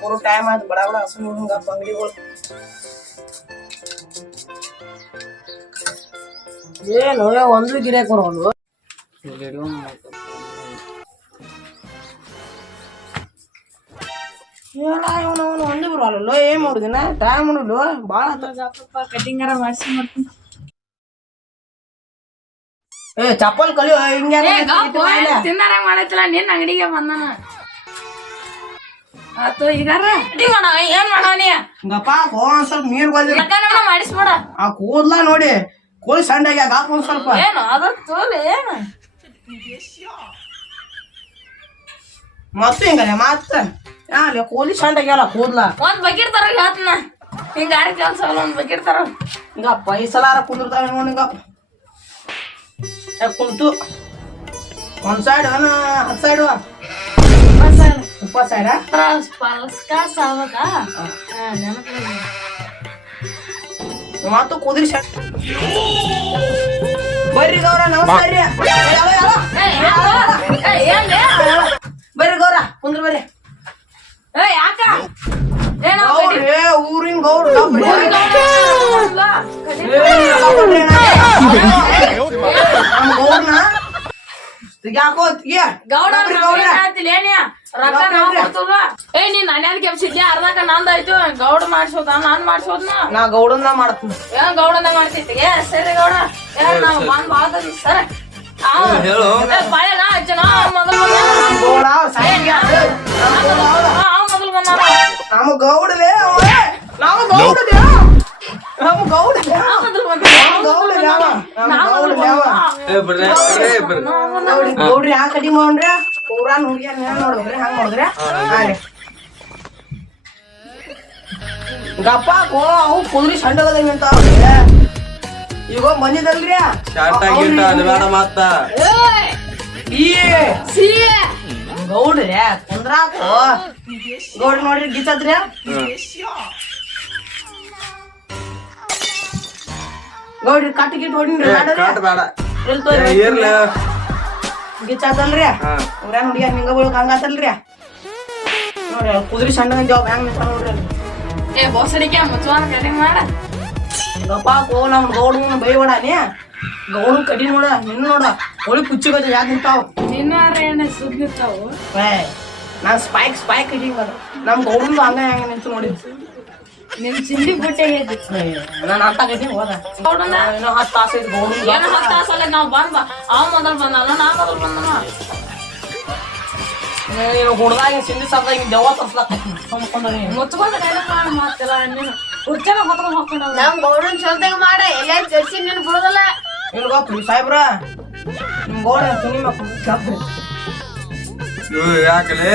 ಬರೋ ಟೈಮ್ ಆಯ್ತು ಬಡ ಬಡ ಹಸು ಹಂಗಪ್ಪ ಅಂಗಡಿಗಳು ಏನು ಒಂದು ಗಿರಾಕ್ ಬರೋದು ಏನ ಇವನು ಅವನು ಒಂದೇ ಬರೋಲ್ಲ ಏನ್ ಮಾಡುದಿನ ಟೈಮ್ ನೋಡಲು ಭಾಳ ಕಟಿಂಗರ ಮಾಡಿಸಿ ಮಾಡ್ತೀನಿ ಏ ಚಪ್ಪಲ್ ಕಲಿಯೋ ಹಿಂಗೆ ತಿಂದಾರ ಮಾಡೈತಿಲ್ಲ ನಿನ್ನ ಅಂಗಡಿಗೆ ಬಂದಾನ ಆತು ಈಗಾರ? ಕಟಿಂಗ್ ಮಾಡವ ಏನ್ ಮಾಡವ ನೀ? ಗಪ್ಪ ಒಂದ್ ಸ್ವಲ್ಪ ನೀರ್ ಬಂದಿರ ಲಗ್ನ ಮಾಡಿಸ್ಬಿಡ. ಆ ಕೂದ್ಲ ನೋಡಿ ಕೋಳಿ ಸಂಡಾಗಿ ಹಾಕ ಒಂದ್ ಸ್ವಲ್ಪ. ಏನು ಅದ ತೋಲ್ ಏನು? ಮತ್ತೆ ಅಲ್ಲಿ ಕೋಳಿ ಸಂಡಾಗ್ಯಾಲ ಕೂದ್ಲ ಒಂದ್ ಬಕೆಟ್ ತರ ಹೇಳ್ತನ ಹಿಂಗ ಯಾರ ಕೆಲ್ಸ ಅಲ್ಲ ಒಂದ್ ಬಕೆಟ್ ತರ. ಹಿಂಗ ಪೈಸಲಾರ ಕುಂದಿರ್ತಾವ ನೋಡಿ ಹಿಂಗ ಏ, ಕುಂತು. ಒಂದ್ ಸೈಡ್ ಹತ್ ಸೈಡ್ ಸಾವಕ ನೆನಪಿಲ್ಲ. ಮತ್ತು ಕುದುರೆ ಬರ್ರಿ ಗೌರ ನಮಸ್ಕಾರ? ಬರ್ರಿ ಗೌರ ಕುಂದ್ರ ಬರ್ರಿ. ಊರಿನ ಗೌರ ನಮ್ಮ ಗೌರ್ನ ಯಾಕೋ ಗೌಡ? ಏ ನೀನ್ ಮನ್ಯಾನ ಕೆಲ್ಸಿದ್ಲಿ ಅರ್ಧಕ್ಕ ನಂದಾಯ್ತು ಗೌಡ ಮಾಡ್ಸೋದ ನಾನ್ ಮಾಡ್ಸೋದ್ನ? ನಾ ಗೌಡನ ಮಾಡ್ತೀನಿ. ಏನ್ ಗೌಡನ ಮಾಡ್ತಿತ್ತು ಏ ಸರಿ ಗೌಡ. ಏ ನಾವ್ ಬಂದ್ ಬಾಳ್ದ ಸರ ನಾ ಅಜ್ಜನ ಮೊದಲು ಗೌಡ್ರಿ ಆ ಕಡಿ ಮಾಡ್ರ ಪೂರಾ ಹುಡುಗಿಯ ನೋಡಿದ್ರಿ ಹಂಗ ನೋಡಿದ್ರಿ ಗಪ್ಪ ಗೋ ಅವು ಕುದುರಿ ಸಂಡಗದಂಗ ಅಂತ ಈಗ ಬಂದಿದಲ್ರಿ ಶಾರ್ಟ್ ಆಗಿಂತ ಅದು ಸಿ ಗೌಡ್ರಿ ಕುಂದ್ರಾಕ ಗೌಡ್ರಿ ನೋಡ್ರಿ, ಗೀತದ್ರಿ? ಗೌಡ್ರಿ ಕಟ್ ಗಿಟ್ ಹೊಡಿನ್ರಿ ಕಾಟ್ ಬೇಡ. ಎಲ್ ತೋರಿ? ಇರ್ಲ. ಗಿಚ್ಚಾತಲ್ರಿ ಊರಾಗ ಹುಡುಗಿಯ ಹಿಂಗ ಬೀಳಕ್ ಹಂಗಾತಲ್ರಿ ನೋಡ್ರಿ ಕುದ್ರಿ ಸಣ್ಣ ಜಾಬ್ ಹೆಂಗ್ ನಿಂತ ನೋಡ್ರಿ. ಏ ಬೋಸಡಿಕೆ ಮುಚ್ಚುವಾನ ಕಟಿಂಗ್ ಮಾಡ. ಗಪ್ಪ ಕೋ ನಮ್ ಗೌಡ ಬೈಬೇಡ ನೀ. ಗೌಡ ಕಡಿ ನೋಡ ನಿನ್ನ ನೋಡ. ಹೋಳಿ ಕುಚ್ಚಿ ಗಜ ಯಾಕೆ ನಿಂತಾವ? ನಿನ್ನಾರ ಏನ ನಾನ್ ಸ್ಪೈಕ್ ಸ್ಪೈಕ್ ಹಿಡಿ ನಮ್ ಗೌಡಂದು ಹಂಗ ಹೆಂಗ ನಿಂತು ನೋಡಿ ನಿನ್ ಚಿಂದಿ ಬುಟ್ಟೆ ನಾನು ಅಂತ ಗಟ್ಟಿ ಹೋದ. ಗೌಡನ ಏನೋ ಹತ್ತು ತಾಸು ಐತಿ ಗೌಡಂದು ಏನ ಹತ್ತು ತಾಸಲ್ಲ ನಾವ್ ಬಂದ್ ಬಾ ಅವ ಮೊದಲ್ ಬಂದಲ್ಲ ನಾ ಮೊದಲ್ ಬಂದನ? ನೀನು ಹುಡ್ದಾಗ ಸಿಂಧಿ ಸಬ್ದಾಗ ದೆವ್ವ ತರ್ಸ್ಲಾಕ ಸುಮ್ಕೊಂಡ್ರಿ ಮುಚ್ಕೊಂಡ ನೀನು. ಹುಚ್ಚನ ಹೊತ್ಕೊಂಡ್ ಹೋಗ್ಕೊಂಡ ನಮ್ ಗೌಡನ್ ಚಲ್ದಾಗ ಮಾಡ ಎಲ್ಲ ಜರ್ಸಿ ನಿನ್ ಬಿಡೋದಲ್ಲ? ಇಲ್ಲಿ ಗೊತ್ತು ಸಾಹೇಬ್ರ? ನಿಮ್ ಗೌಡ ಸಿನಿಮಾ ಯಾಕಲೆ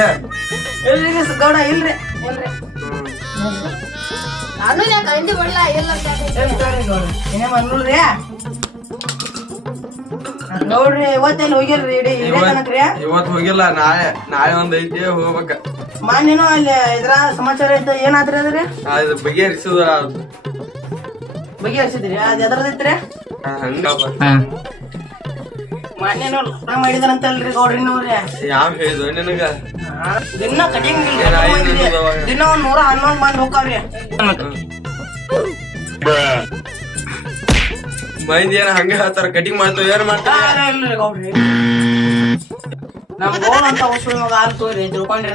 ಗೌಡ ಇಲ್ರಿ ಇಲ್ರಿ. ನಾನು ಯಾಕೆ ಅಂದಿ ಬಿಡಲ್ಲ ಇಲ್ಲ? ಏನ್ ಗೌಡ್ರಿ ಇವತ್ತೇನು ಹೋಗಿಲ್ರಿ ಇಡೀ ಇಡೀ ತನಕ್ರಿ ಇವತ್ ಹೋಗಿಲ್ಲ ನಾಳೆ ನಾಳೆ ಒಂದ್ ಐತಿ ಹೋಗ್ಬೇಕ. ಮಾನ್ಯನೋ ಅಲ್ಲಿ ಇದ್ರ ಸಮಾಚಾರ ಐತೆ ಏನಾದ್ರಿ ಅದ್ರಿ? ಅದು ಬಗೆಹರಿಸುದ ಬಗೆಹರಿಸಿದ್ರಿ ಅದ್ ಎದ್ರದೈತ್ರಿ? ಹಂಗಪ್ಪ ಮಾನ್ಯನೋ ಲಗ್ನ ಮಾಡಿದ್ರಂತಲ್ರಿ ಗೌಡ್ರಿ ನೋಡ್ರಿ ಯಾವ ಹೇಳಿದ್ವ ನಿನಗ? ದಿನ ಕಟಿಂಗ್? ದಿನ ಒಂದ್ ನೂರ ಹನ್ನೊಂದ್ ಮಂದಿ ಹೋಗ್ತಾವ್ರಿ. ಮಂದಿ ಏನ ಹಂಗ ಹೇಳ್ತಾರ? ಕಟಿಂಗ್ ಮಾಡ್ತಾವ ಏನ್ ಮಾಡ್ತಾರ ಗೌಡ್ರಿ? ನಮ್ ಗೌಡ ಅಂತ ಉಸುಳಿ ಮಗ ತಿಳ್ಕೊಂಡ್ರಿ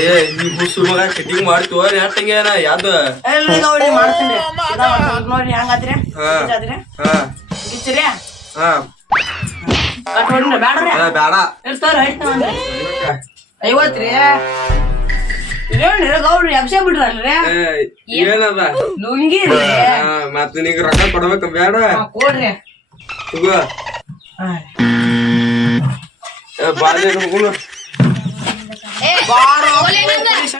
ಏ ಈ ಮಗ ಕಟಿಂಗ್ ಮಾಡ್ತೀವ ನೆಟ್ಟಂಗೆ ಏನ? ಯಾವ್ದು? ಎಲ್ರಿ ಗೌಡ್ರಿ ಮಾಡ್ತೀನಿ ನೋಡ್ರಿ ಹೆಂಗಾದ್ರಿ ಹಾ. ಗಿಚ್ಚಾದ್ರಿ ಹಾ. ಗಿಚ್ಚಿರಿ ಹಾ. ಬೇಡ. ಇದೇನ್ರಿ ಗೌಡ್ರಿ ಬಿಡ್ರಲ್ರಿ ಏನದ? ಲುಂಗಿ ರೀ ಹಾ, ಮತ್ ನಿನಗ ರೊಕ್ಕ ಕೊಡ್ಬೇಕ ಬೇಡ. ಕೊಡ್ರಿ. ತಗೋ.